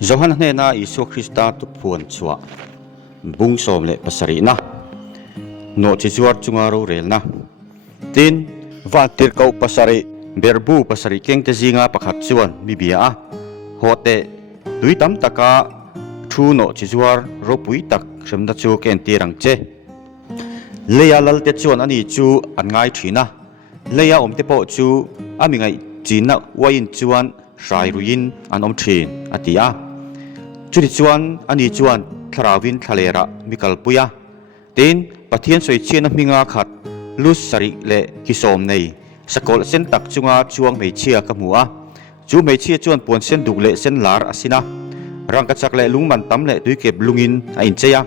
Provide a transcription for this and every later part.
Johan hena Isu Krista tu puan chua bung som le pasari na no chichuar chungaro rel na tin vatir kau pasari berbu pasari keng te zinga pakhat chuan bibia hote duitam taka thu no chichuar ropui tak semna chu ken tirang che leya lal te chuan ani chu an ngai thina leya om te po chu ami ngai china wain chuan rai ruin an om thin atia churi chuan ani chuan tharawin thalera mikal puya tin pathian soi chian minga khat lus sari le kisom nei sakol sen tak chunga chuang mei chia ka mua chu mei chia chuan pon sen duk le sen lar asina rangkachak le lungman tam le tuikep lungin a in cheya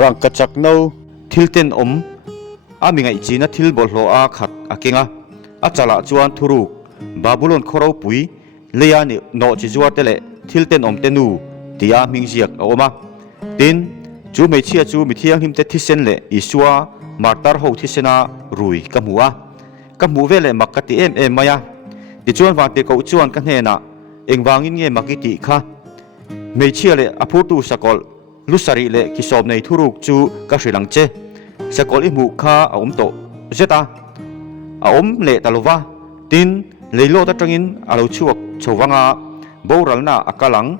rangkachak no thilten om ami ngai china thil bolhlo a khat akenga achala chuan thuruk babulon khoro pui leya ni no chi zuar te le thilten om te nu tia mingziak oma tin chu mei chia chu mithiang him te thisen le isua martar ho thisena rui kamu vele makati em maya ti chuan wangte ko chuan ka hena engwangin nge makiti kha mei chia le aphutu sakol lusari le kisom nei thuruk chu ka hrilang che sakol imu kha a to zeta a le talova tin leilo ta tangin alo chuak chowanga boralna akalang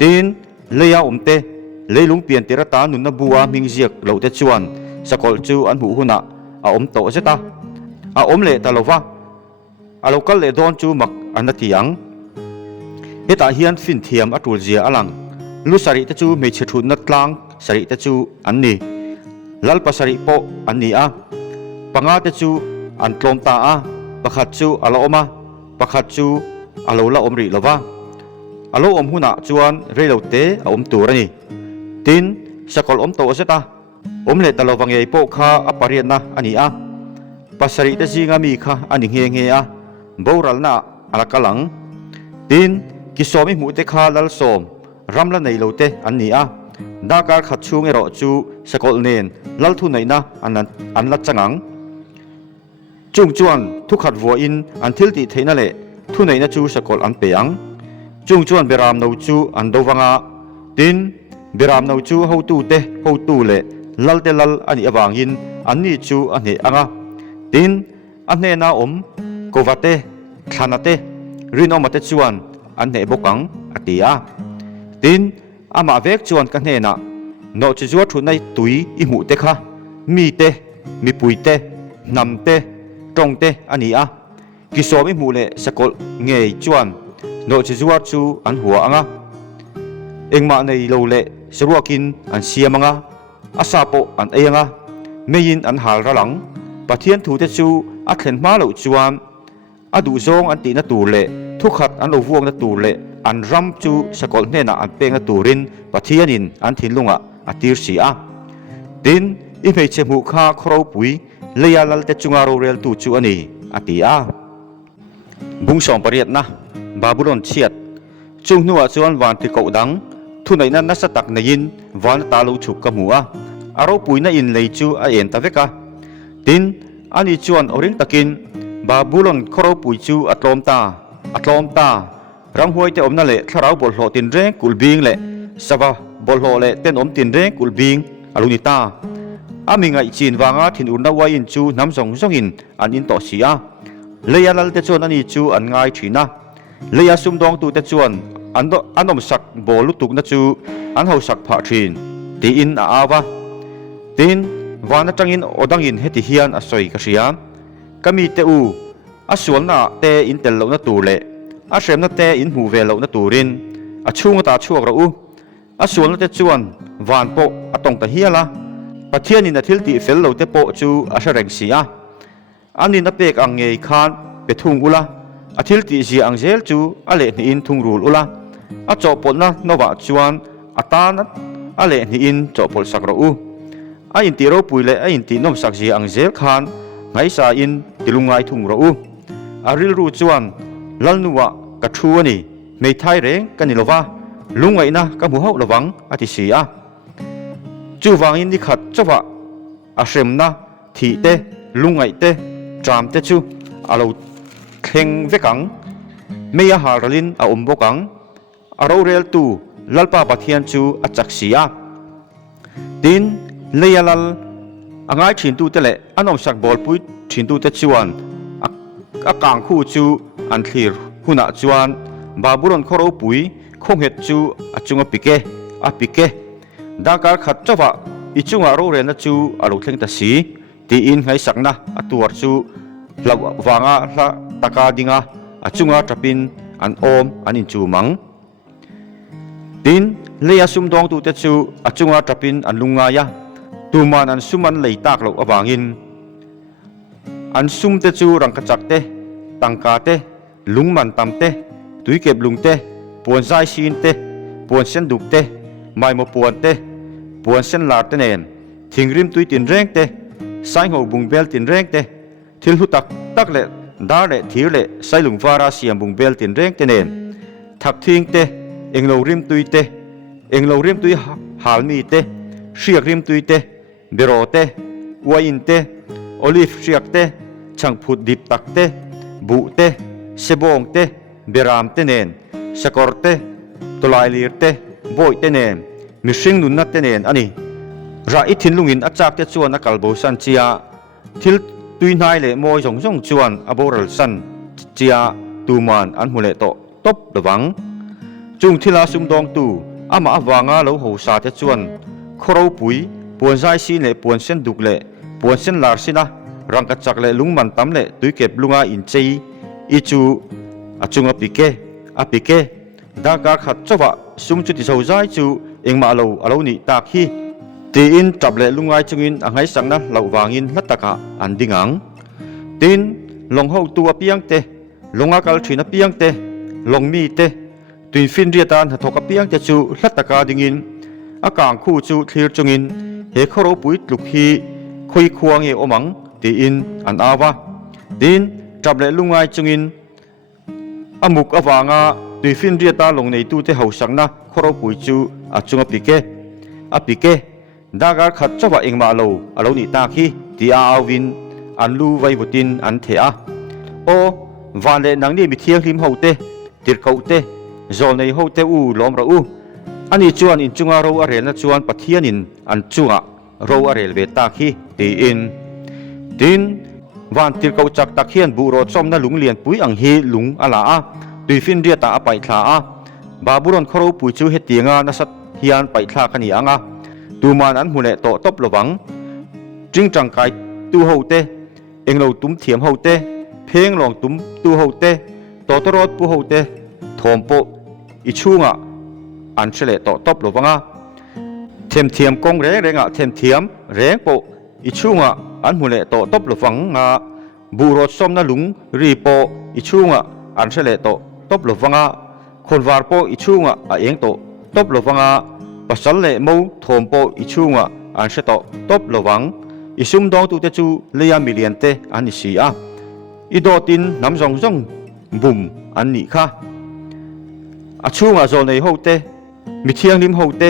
tin leya te leilung pian tirata nunna buwa mingziak lo te chuan sakol chu an hu huna a to zeta a le talova alokal le don chu mak anatiang heta hian fin thiam atul zia alang lusari te chu me chethun na tlang sari te chu anni lalpa sari po anni a panga te chu an tlom ta a pakhat chu alo oma pakhat chu alo la omri lova alo huna chuan reilote a turani tin sakol to zeta le talowangei po kha aparian na ani a pasari te jinga mi kha ani nge a boralna alakalang tin kisomi mu te kha lal som ramla nei lote ani a dakar khachung ero chu sakol nen lal thu nei na an la changang chung chuan thu khat vo in an thil ti theina le thu nei na chu sakol an peang chung chuan beram no chu an dowanga tin beram no chu ho tu le lal te lal ani awangin anni chu ani anga tin anne na kovate thanate rinomate chuan anne bokang atia tin ama vek chuan ka hne na no chi zuar thu nai tui I mu te kha mi te mi pui te nam te tong te ani a kisomi mu le sakol ngei chuan no chi zuar chu an huwa anga engma nei lo le seruakin an siamanga asapo an eanga mein an hal ralang pathian thu te chu a thlen ma lo chuan adu zong an ti na tur le thukhat an lo vuang na tur le an ram chu sakol hne na an penga turin pathianin an thinlunga atir sia tin I mei chemu kha khoro pui leya lal te chungaro rel tu chu ani atia bungsom pariat na babulon chiat chung nuwa chuan wan ti ko dang thunai na nasatak nain wan ta lo chuk kamua aro pui na in lei chu a en ta veka tin ani chuan oring takin babulon khoro pui chu atlom ta ranghuai te omna le tharau bolhlo tin reng kulbing le sawa bolhlo le ten tin reng kulbing alunita aminga ichin wanga thin urna wain chu namjong zongin an in to sia leya lal te chuan ani chu an ngai thina leya sumdong tu te chuan anom sak bolu tuk na chu an ho sak pha thin ti in a awa tin wana tangin odangin heti hian asoi ka ria kami te u asualna te in tel lo na tur le a hremna te in hu ve lo na turin a chunga ta chuak ro u asualna te chuan van po atong ta hiala pathianin a thil ti fel lo te po chu a sareng sia anin a pek angei khan pethung ula a thil ti ji angzel chu a le ni in thungrul ula a chopol na nowa chuan atan a le ni in chopol sakro u a in ti ro puile a in ti nom sak ji angzel khan ngai sa in tilungai thungro u a ril ru chuan lalnuwa ka thu ani mei thai reng kanilova lungai na ka mu ho lawang ati sia chu wangin ni khat chawa a hremna thi te lungai te tram te chu alo thleng vekang meya halralin a bokang aro rel tu lalpa pathian chu achak sia tin leyalal angai thin tu te le anom sak bol pui thin tu te chuan akang khu chu an thlir huna chuan baburon khoro pui khong het chu achunga pike dakar khat chawa ichunga ro re na chu alo thleng ta si ti in ngai sakna atuar chu lawanga la taka dinga achunga tapin an om anin chu mang tin leya sum dong tu te chu achunga tapin an lunga ya tuman an suman leitak lo awangin an sum te chu rangkachak te tangka te lungman tam te tuikep lung te puan sai sin te puan sen duk te mai mo puan te puan sen lar te nen thingrim tui tin reng te sai ngo bung bel tin reng te thil hu tak le dar le thir le sai lung vara siam bung bel tin reng te nen thak thing te englo rim tui halmi te riak rim tui te bero te wain te olive riak te changphut dip tak te bu te sebong te beram te nen sakor te tolai lir te boi te nen mishing nun na te nen ani ra i thin lungin achak te chuan akalbo san chia thil tui nai le moi jong chuan aboral san chia tuman an hule to top lawang chung thila sum dong tu ama awanga lo ho sa te chuan khoro pui puan zai si le puan sen duk le puan sen lar sina rangka chak le lungman tam le tuikep lunga in chei ichu achunga pike daka khat chawa sum chu ti so zai chu engma alo ni tak hi ti in table lungai chungin angai sangna lawangin lataka andingang tin longho tu apiang te longa kal thina piang te longmi te tuin fin riatan hathoka piang te chu lataka dingin akang khu chu thlir chungin he khoro puit luk hi khoi khuang e omang ti in an awa tin table lungai chungin amuk awanga tui fin riata long nei tu te hausangna khoro pui chu achunga pike dagar khat chawa engma alo ni ta khi ti awin anlu vaibutin an thea o vanle nangni mi thiang hlim hote tirkau te zol nei hote u lom ra u ani chuan in chunga ro arel na chuan pathianin an chunga ro arel ve ta khi ti in tin van tirkau chak takhian bu ro chomna lunglian pui ang hi lung ala a tui fin riata apai thla a baburon khoro pui chu hetianga na sat hian pai thla khani anga tuman an hule to top lowang jingchang kai tu hote englo tum thiam hote pheng long tum tu hote totorot pu hote thompo ichunga an chele to top lowanga them thiam kong renga them thiam reng po ichunga an hule to top lowang nga burot somna lung ri po ichunga an chele to top lowanga khonwar po ichunga a eng to top lowanga pasal le mo thompo ichunga an se to top lowang isum dong tu te chu leya million te an si a idotin nam jong bum an ni kha achunga zol nei hote mi thiang lim hote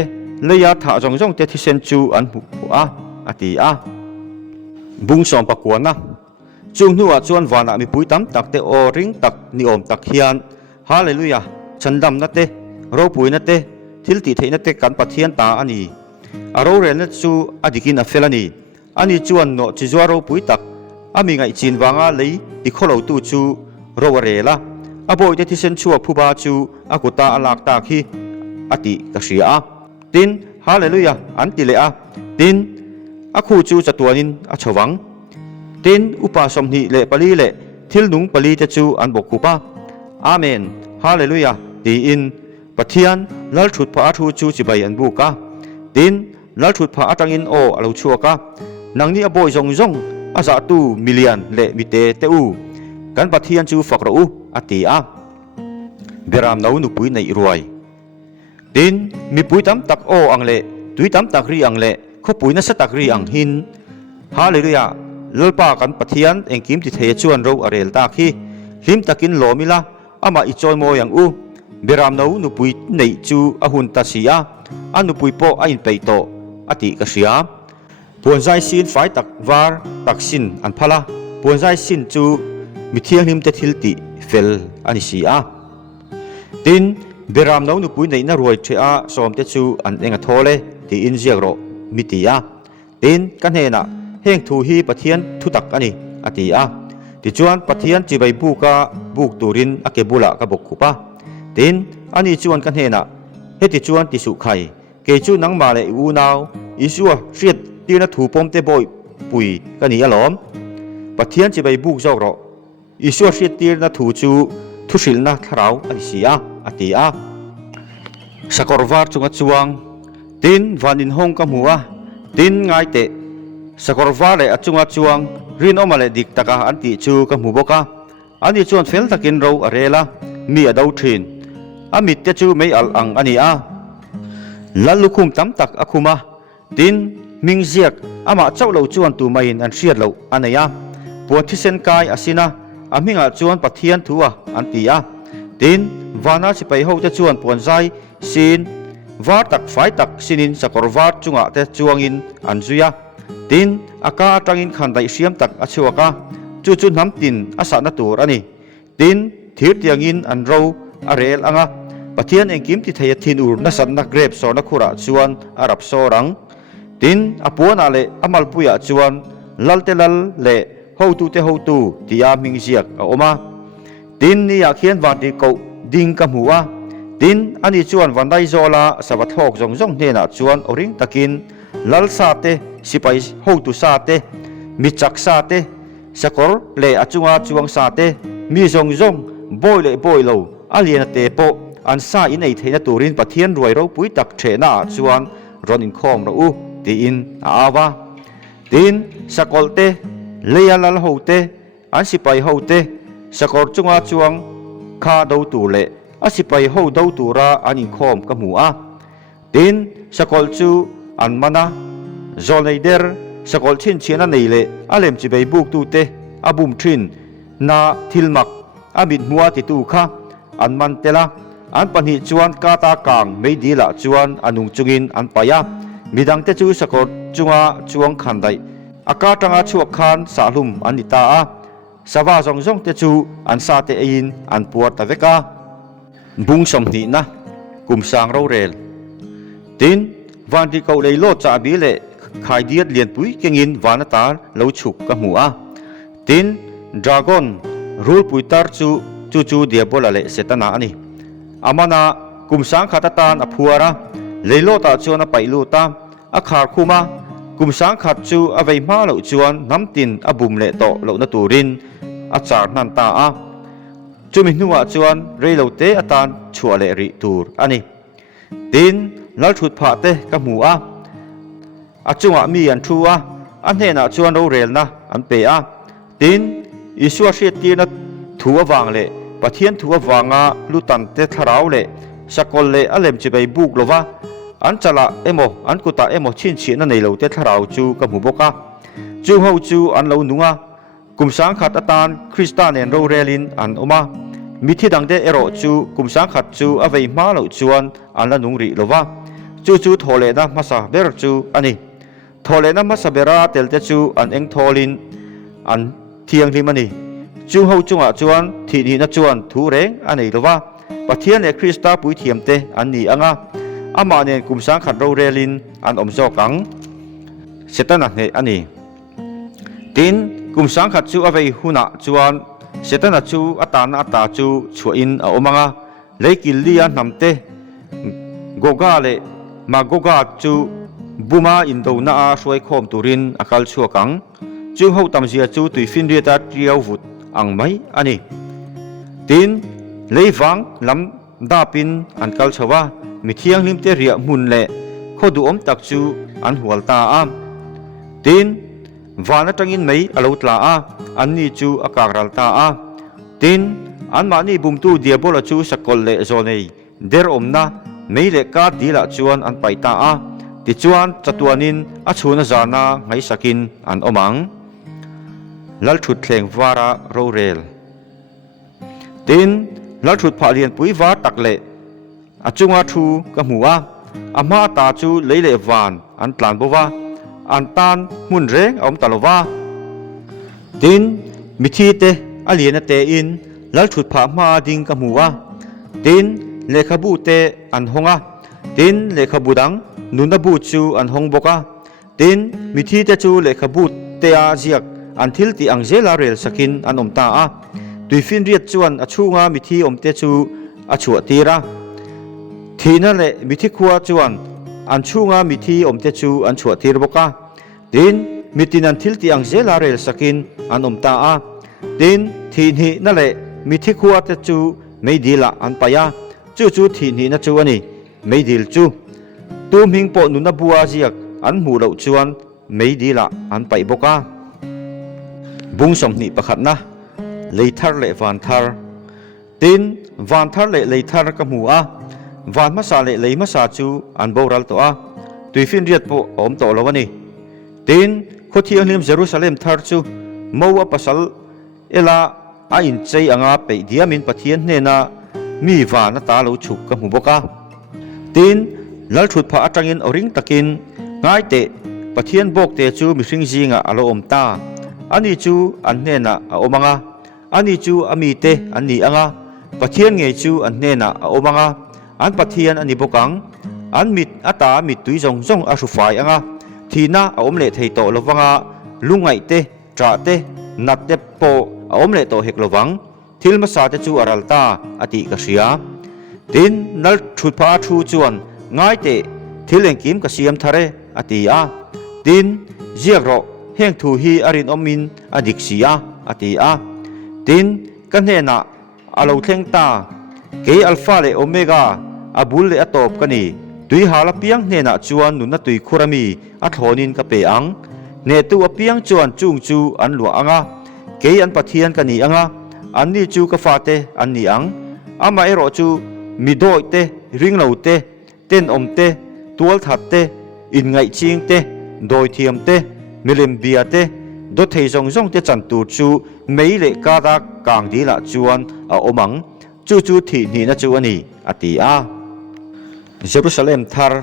leya tha jong te thisen chu an hu a ati a bung som pakwana chung nuwa chuan wana mi pui tam tak te o ring tak ni om tak hian hallelujah chandam na te ro pui na te thil ti theina te kan pathian ta ani aro re na chu adikin a felani ani chuan no chizwa ro pui tak ami ngai chin wanga lei i kholo tu chu ro rela aboi te thisen chu phuba chu akuta alak ta khi ati ka sia tin hallelujah an ti le a tin akhu chu chatuanin a chawang tin upa somni le pali le thil nung pali te chu an bokupa amen hallelujah ti in pathian lal thut pha thu chu chibai an buka tin lal thut pha atangin o alo chuaka nangni aboi jong aza tu million le mite te u kan pathian chu fakra u ati a beram nau nu pui nei ruai tin mi pui tam tak o ang le tui tam tak ri ang le kho pui na sa tak ri ang hin hallelujah lalpa kan pathian engkim ti the chuan ro arel ta khi hlim takin lomila ama ichoi mo yang u beram nau nu pui nei chu ahun ta sia anu pui po a in peito ati ka sia puan zai sin fai tak var tak sin an phala puan zai sin chu mi thiang hlim te thil ti fel ani sia tin เบรามน้องนุปุยในนรวยเชียสอมเตจูอันเองทอเลที่อินเซียโรมิติยาตินกันเฮนะเฮงทูฮีปะเทียนทุตักอันนี้อติยาที่จวนปะเทียนจีใบบุกะบุกตูรินอเกบุละกะบกคุปะตินอันนี้จวนกันเฮนะเฮติจวนติสุไข่เกจูนังมาเลอูนาวอิสัวเสียดตีนถูปมเตบอยปุยกันนี้อลอมปะเทียนจีใบบุกจอกโรอิสัวเสียดตีนถูจูทุสิลนะทราวอดิเซียอติยาสกอร์วาร์จงจวงตินวานินฮงกะมัวตินง่ายเตสกอร์วาร์เลยจงจวงรินอมาเลดิกตะกะอันติจูกะมูบกะอันนี้จวนเฟลตะกินเราอะไรล่ะมีอดาวทินอามิเตจูไม่อัลอังอันนี้ลัลลุคุมตั้มตักอคุมาตินมิงเซียกอามาเจ้าเราจวนตูมาอินอันเชียดเราอันนี้ปวดที่เส้นกายอาศินะอามิงอาจวนปะเทียนทัวอันตีตินวานาสิไปเขาจะจวนปวนใจสินวาตักไฟตักสินินสกอร์วาร์จงเตจวงอินอันจุยาตินอากาตังอินขันไดเสียมตักอชัวกะจุน้ำตินอาสานตัวอันนี้ตินทิดยังอินอันเราอาเรลอังะปะเทียนเองกิมที่ไทยทินอูร์นัสันนักเกรบสอนักขุระจวนอารับโซรังตินอปวนอาเลอามัลปุยจวนลัลเตลัลเลฮูตูเตฮูตูที่ยามิงเซียกออกมาตินนี่อยากเขียนวันที่เขาดิ่งกับหัวตินอันนี้ชวนวันได้โซลาสวัสดิ์หกจงเนี่ยนะชวนอริงตะกินลัลซาเตสิไปฮูตุซาเตมิจักซาเตสกอร์เล่อจุงอาจวงซาเตมีจงบอยเล่บอยโลอาเลียนเตโปอันซาอินไอเทนตูรินปะเทียนรวยเราปุยตักเชน่าชวนรอนอินคอมเราตีอินอาวาตินสกอลเตเลียลัลฮูเตอันสิไปฮูเตสกอร์จุงอาจวงคาดูตูเล่อาสิไปฮูดูตูราอันอินคอมกับหัวตินสกอลจูอันมานะโซเลเดอร์สกอลชินเชียนนี่เล่อาเลมจิไปบุกตูเตอาบุมทรินนาทิลมักอาบิดมัวติตูค่ะอันมันเตละอันปัญหิจวนกาตากางไม่ดีละจวนอันุงจุงินอันปายามีดังเตจูสกอลจุงอาจวงขันไดอากาตังอาชวกขันสาลุมอันนิตาสวาจงเตจูอันซาเตอินอันปวดตะเวกาบุงสมนีนะกุมสางเราเรลตินวันที่เขาเลยโลดจ่าบีเล่ขายเดียดเลียนปุยเก่งอินวานตาเราฉุกกับหัวตินดราก้อนรูปปุยตาจูเดียบละเล่เสตนานี่อามานากุมสางขาตตานอภัวระเลยโลตาจวนไปลูตาอาขาคุมากุมสางขัดจูอวัยมาเราจวนน้ำตินอบุมเล่โตเรานตูรินอาจารนันตาจูมินัวจวนเรลเตอตานชัวเลริตูร์อันนี้ตินลัลชุดผาเตกับหัวอาจงมีอันชัวอันเห็นจวนเราเรลนะอันเปียตินอิสวาเชียตีนทัววางเล่ปะเทียนทัววางลุตันเตทราวเล่สกอลเล่อเลมจะไปบุกลวะอันจะละเอโมอันกุตาเอโมชินเชียนในเราเตทราวจูกับหัวบกจูเฮาจูอันเราหนัวกุมสังขัดตานคริสตานเอนโรเรลินอันอมามิที่ดังเดเอโรจูกุมสังขัดจูอวัยมาเราจวนอันละนุงริลวะจูทอเลนะมาซาเบรจูอันนี้ทอเลนะมาซาเบราเตลเตจูอันเองทอลินอันเทียงลิมันนี่จูเฮาจงจวนที่นี่นะจวนทูเรงอันนี้ลวะปะเทียนเอคริสตาปุยเทียมเตอันนี้อ่ะอามาเนี่ยกุมสังขัดโรเรลินอันอมโซกังเสตนะเนี่ยอันนี้ตินกุมสังขัดจูเอาไว้หุนัจวนเสตนาจูอัตาจูชัวอินเอามังเลกิลียนนำเตโกกาเลมาโกกาจูบุมาอินโดนาช่วยคอมตุรินอาคัลชัวกังจูเฮาตามเสียจูตุยฟินเรียตัดเรียววุดอังไม่อันนี้ตินเลฟังลำดาปินอันคัลชวามิเทียงลิมเตเรียมุนเล่ขดูอมตักจูอันหัวตาตินวานตังอินไม่อลาวตลาอันนี้จูอากาศรัลตาตินอันมานี่บุมตูเดียบละจูสกอลเลโซเนเดรอมนะไม่เล็กกาดีละจวนอันไปตาติจวนจัตวานินอชูนจานาไงสกินอันอมังลัลชุดเพลงวาระโรเรลตินลัลชุดผาเลียนปุยวาตักเล่อจุงอาทูกับหัวอามาตาจูเลเลวานอันตลานบัวอันตันมุนเรงอมตลวาตินมิทีเตอเลียนเตอินลัลชุดผามาดิงกับหัวติน เลขบุเตอันหงะตินเลขบุดังนุนบุจูอันหงบกะตินมิธีเตจูเลขบุเตอาเจียกอันทิลติอังเจลาเรลสกินอันอมตาอะตุยฟินเรียดจวนอชูงามิธีอมเตจูอชัวตีระทีนั่นแหละมิธีขัวจวนอันชูงามิธีอมเตจูอันชัวตีระบกะตินมิตินันทิลติอังเจลาเรลสกินอันอมตาอะตินทีนี้นั่นแหละมิธีขัวเตจูไม่ดีละอันปะยาจูทีนี้นะจูอันนี้ไม่ดีลจูตูมิงปอนุนบัวเจียกอันหูเหล่าจวนไม่ดีละอันไปบกะบุงสมนิประคัดนะเลยทาร์เลวันทาร์ตินวันทาร์เลเลยทาร์กับหัววันมาซาเลเลยมาซาจูอันโบราณตัวตุยฟินเรียดปอมโตแล้ววันนี้ตินโคที่อันลิมเยรูซาเล็มทาร์จูมัวปัสสลเอลาอินใจอ่างไปเดียมินปะเทียนเนน่ามีวานตาเราฉุกกับหัวบกะตินลัลชุดพระจังอินอริงตะกินง่ายเตะปะเทียนบกเตจูมิสิงจิงอาโลอมตาอันนี้จูอันเนน่าอมังะอันนี้จูอามีเตอันนี้อ่างปะเทียนเงยจูอันเนน่าอมังะอันปะเทียนอันนี้บกังอันมิดอัตามิดตุยจงจงอาสุไฟอ่างทีน่าอมเลทให้โตระวังลุงไงเตจ่าเตนัดเตโปอมเลโตเฮกระวังทิลมาซาเตจูอารัลตาอติกเสียตินนัลชุดพระชูจวนง่ายเตทิลเองกิมกเสียมทะเรอติอาตินเจียกรอเฮงทูฮีอารินอมินอดิกเสียอติอาตินกันเนน่ะอาลูเทงตาเกยอัลฟาเลโอเมกาอาบุลเลอตอบกันนี่ตุยหาลเปียงเนน่ะจวนนุนตุยคุรามีอัทโหนินกะเปอังเนตัวเปียงจวนจุงจูอันหลวงอ่ะเกยอันปะเทียนกันนี่อ่ะอันนี้จูกฟาเตอันนี้อังอามาเอรอจูมีโดยเตริงเหลาเตเต้นอมเตตัวทัดเตอินไงจิงเตโดยเทียมเตมิเลมเบียเตดดเทจงจงเตจันตูจูไม่เละกาดากางดีละจวนอมังจูทีนี่นะจวนนี่อติอาเยรูซาเล็มทาร์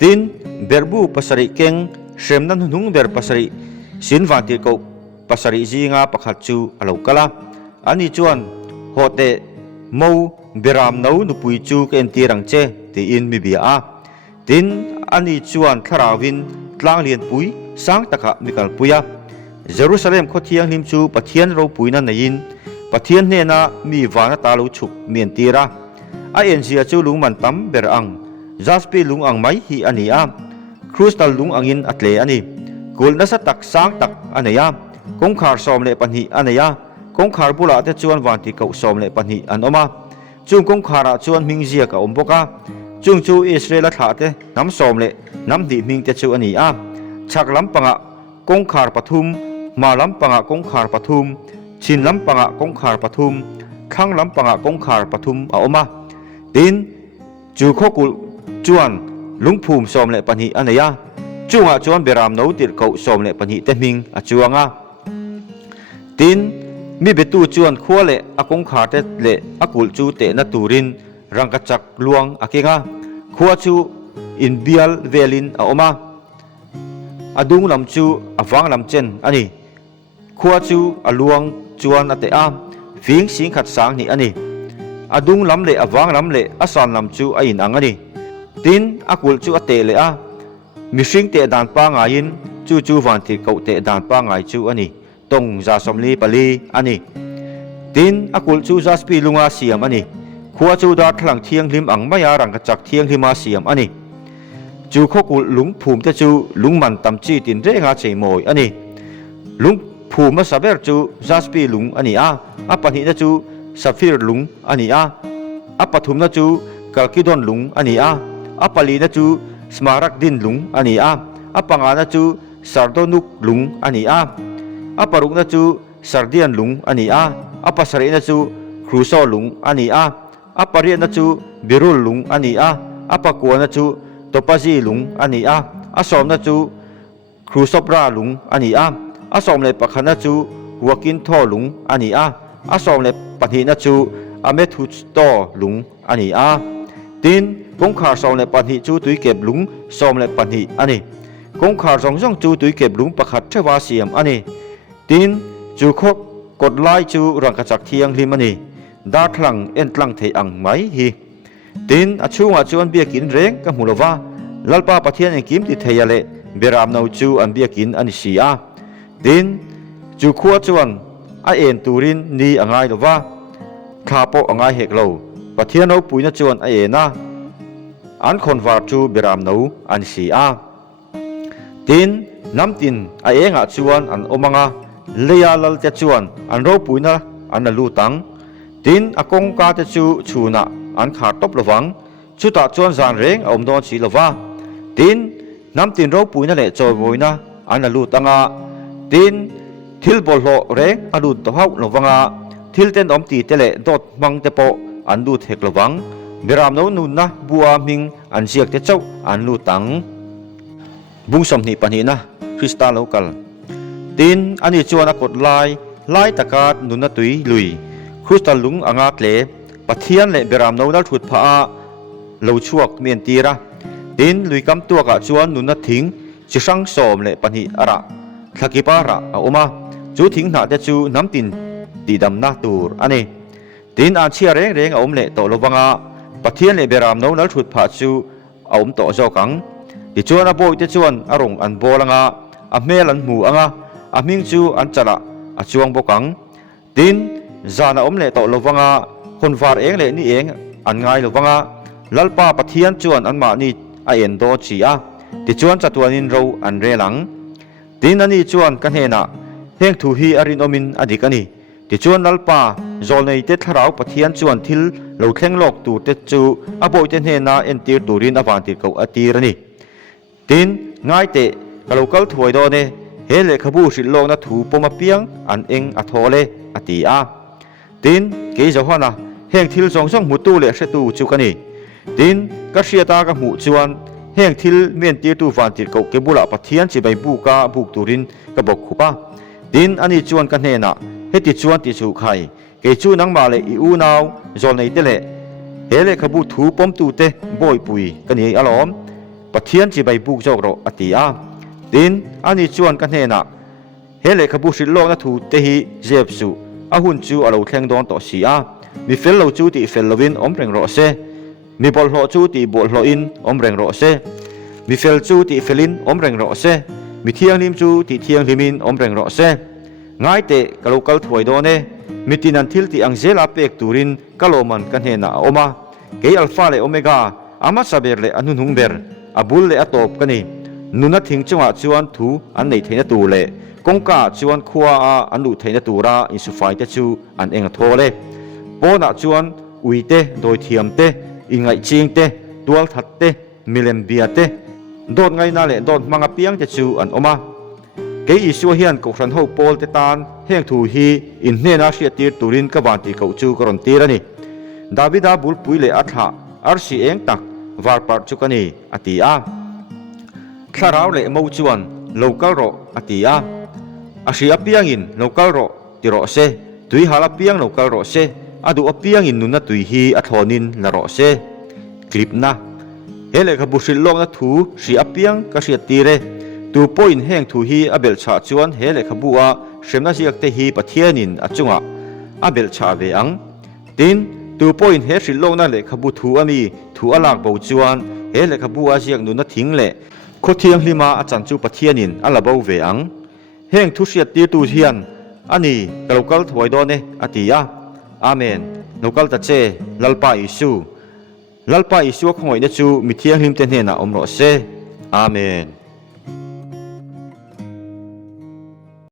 ตินเบรบูปัสริเกงเชมนันหุงเบรปัสริสินวันติโกปัสริจีงาปักขัดจูอโลกละอันนี้จวนโฮเตมูเบรามนูนุปุยจูเกนตีรังเจตีอินมิเบียตินอันนี้จวนทาราวินกลางเลียนปุยสังตะกะมิกัลปุยเยรูซาเล็มโคเทียงลิมจูปะเทียนเราปุยนันยินปะเทียนเนน่ามีวานตาลูฉุกเมียนตีระไอเอ็นเซียจูลุงมันตั้มเบรอังจัสปีลุงอังไมฮีอันนี้ครูสตัลลุงอังอินอัตเลอันนี้กุลนัสตักสังตักอันนี้กงคาร์สอมเลปันฮีอันนี้กงคาร์บุลาเตจวนวันที่เขาสอมเลปันฮีอันอมาจุงกงคาราจวนมิงเจียกับอมบกาจุงจูอิสราเอลถาเตน้ำสอมเลน้ำดีมิงเตจูอันนี้ชักลำปังะกงคาร์ปทุมมาลำปังะกงคาร์ปทุมชินลำปังะกงคาร์ปทุมข้างลำปังะกงคาร์ปทุมอมาดินจูโคกุจวนลุงภูมิสอมเลปันฮีอันนี้จุงจวนเบรามนูติดเขาสอมเลปันฮีเตมิงจวงดินมีเบตูจวนขัวเละอากงขาเตเละอากุลจูเตนตูรินรังกจักลวงอาเกงาขัวจูอินเบียลเวลินอมาอดุงลำจูอฟังลำเจนอันนี้ขัวจูอลวงจวนอเตอาฟิงสิงขัดสางนี่อันนี้อดุงลำเละอฟังลำเละอสานลำจูอินอังอันนี้ตินอากุลจูอเตเละมิสิงเตดานปางายินจูวันที่เขาเตดานปางายจูอันนี้ตงจาสมลีปลีอันนี้ตินอากุลจูจัสปีลุงอาเซียมอันนี้ขัวจูดาทลังเทียงลิมอังไม่ยารังกจักเทียงลิมอาเซียมอันนี้จูโคกุลลุงภูมิเตจูลุงมันตำจีตินเรงาเฉยมอยอันนี้ลุงภูมิมาสับเบอร์จูจัสปีลุงอันนี้อาปนิเตจูสัฟฟิร์ลุงอันนี้อาปทุมเตจูกัลกิดอนลุงอันนี้อาปลีเตจูสมารักดินลุงอันนี้อาปังอาเตจูซาร์โดนุกลุงอันนี้อาปารุกนะจูซาร์เดียนลุงอันนี้อาปาสเรนะจูครูโซลุงอันนี้อาปาเรียนะจูบิรุลลุงอันนี้อาปากัวนะจูตปาจีลุงอันนี้อาสอมนะจูครูซอบราลุงอันนี้อาสอมเลปะคันนะจูหัวกินท่อลุงอันนี้อาสอมเลปะทีนะจูอาเมทุสโตลุงอันนี้ตินกงขาสอมเลปะทีจูตุยเก็บลุงสอมเลปะทีอันนี้กงขาสองจูตุยเก็บลุงปะขัดเทวาเสียมอันนี้ตินจูโคกดไล่จูรังกจักเทียงลิมันนี่ดาทลังเอ็นทลังเทอังไหมฮี ตินอชูงอาจวนเบียกินเร่งกับมูลว่าลัลปาปะเทียนกิมติเทียเลเบรามนาวจูอันเบียกินอันชีอาตินจูขัวจวนอาเอ็นตูรินนีอ่างไงลว่าข้าปอกอ่างไงเฮกโลปะเทียนเอาปุยนจวนอาเอ็นะอันคนวาจูเบรามนาวอันชีอาตินน้ำตินอาเองอาจวนอันอมังอาเลียลลเตจวนอันเราปุยนะอันลูตังตินอากงกาเตจูชูนะอันขาดตบระวังชุดตาจวนจานเร่งอมดอนชีละว่าตินน้ำตินเราปุยนั่นแหละจอยมวยนะอันลูตังอาตินทิลบอลโลเร่งอันลูตะเฮาระวังอาทิลเต้นอมตีเตเล่ดอดมังเตโปอันลูเทกระวังเบรามโนนุนนะบัวมิงอันเสียกเตเจ้าอันลูตังบุ้งสมนิปันนี้นะคริสตาโลกัลตินอันนี้จวนกดลายตะการนุนตุยลุยคริสตาลุงอ่างเลปะเทียนเลเบรามโนดัลถุดพาเหลาชวกเมียนตีระตินลุยกำตัวกับจวนนุนทิ้งจิสังสมเลปันนี้อะระทักิปาระอาอมาจูทิ้งหน้าแต่จูน้ำตินตีดำหน้าตูรอันนี้ตินอันเชียเร่งอาอมเลโตลวังอาปะเทียนเลเบรามโนดัลถุดพาจูอาอมโตโจกังดิจวนอาโบยแต่จวนอารมณ์อันโบลังอาเมลันหมู่อ่ะอามิงจูอันจัละอาจวงบกังตินจานาอมเลโตลวังอาคนฟาร์เองเลนี่เองอันง่ายลวังอาลัลปาปะเทียนจวนอันมานี่อาเอ็นโดจีอาดิจวนจัตวานินเราอันเรลังตินอันนี้จวนกันเฮนะเฮงทูฮีอารินอมินอดีกันนี่ดิจวนลัลปาโจในเตทราวปะเทียนจวนทิลเราเข่งโลกตูเตจูอาโบยเตเฮนะเอ็นตีตูรินอวานติเกาอตีรนี่ตินง่ายเตะกะโลกัลถวยโดเนเฮเลขบูสิโลนะถูปมาเปียงอันเองอทอเลอตีอาตินเกยจะฮอนะเฮงทิลสองหมู่ตู้เลเสตูจูกันนี่ตินก็เสียตากะหมู่จวนเฮงทิลเมียนตีตูฟันติเกาเกบุละปะเทียนจิใบบูกาบุกตูรินกะบอกขุปะตินอันนี้จวนกันเฮนะเฮติจวนติจูไข่เกจูนังมาเลอีอูนาวจอนในเตเลเฮเลขบูถูปมตูเตบอยปุยกันนี่อารมณ์ปะเทียนจิใบบุกจอกโรอติอาตินอันนี้จวนกันเฮนะเฮเลขบุสิโลนะถูเตหิเจ็บสุอาหุ่นจูอาเราแข่งดอนต่อสีอามีเฟลเราจูติเฟลลวินอมเริงโรเซมีบอลโลจูติบอลโลอินอมเริงโรเซมีเฟลจูติเฟลินอมเริงโรเซมีเทียงลิมจูติเทียงลิมินอมเริงโรเซง่ายเตะกะโลกัลถวยโดเนมีตินันทิลติอังเซลาเปกตูรินกะโลมันกันเฮนะอมาเกยอัลฟาเลโอเมกาอามาซาเบร์เลอนุนหุงเบร์อาบุลเลอตอบกันนี่นุนัดทิ้งจังหวะจวนทูอันในเทนตูเล่กงกาจวนขัวอันดูเทนตูราอินสุไฟเตจูอันเองโทเล่ปนักจวนอุยเตโดยเทียมเตอิงไงจิงเตตัวทัดเตมิเลมเบียเตโดนไงนั่นแหละโดนมังเปียงเตจูอันออกมาเกยอิชัวเฮียนกุขันหูโปลเตตานเฮงทูฮีอินเนนาเชียตีร์ตูรินกับวันที่เขาจูกรอนตีระนี่ดาวิดาบุลปุยเลอัฐะอาร์ซีเองตักวาร์ปัดจุกันนี่อติอาคลาราวเลมูจวนโลกัลโรอติอาอาชีอเปียงอินโลกัลโรติโรเซตุยฮาลเปียงโลกัลโรเซอดูอเปียงอินนุนตุยฮีอัทอนินลาโรเซคลิปนะเฮเลขบุสิโลนะทูชีอเปียงกษีตีเรตูปอินแห่งทูฮีอเบลชาจวนเฮเลขบัวเชมนาเซียกเตฮีปะเทียนินอจุงะอเบลชาเวอังตินตูปอินเฮสิโลนั่นเลขบุทูอามีทูอลากบูจวนเฮเลขบัวเซียกนุนทิ้งเลโคเทียงลิมาอาจารย์จูปะเทียนินอัลลาบูเวอังแห่งทุเสียตีตูเทียนอันนี้กะโลกัลถวยโดเนอติยาอาเมนโลกัลตะเจลัลปาอิสูของไว้เนจูมิเทียงลิมเตเนนะอมโรเซอาเมน